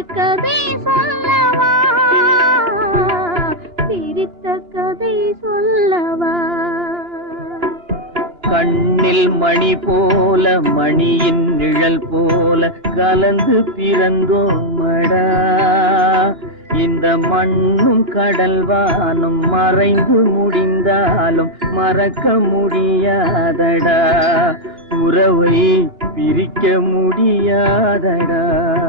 கதை சொல்லவா? பிரித்த கதை சொல்லவா? கண்ணில் மணி போல மணியின் நிழல் போல கலந்து பிறந்தோமடா. இந்த மண்ணும் கடல் வானும் மறைந்து முடிந்தாலும் மறக்க முடியாதடா. உறவை பிரிக்க முடியாதடா.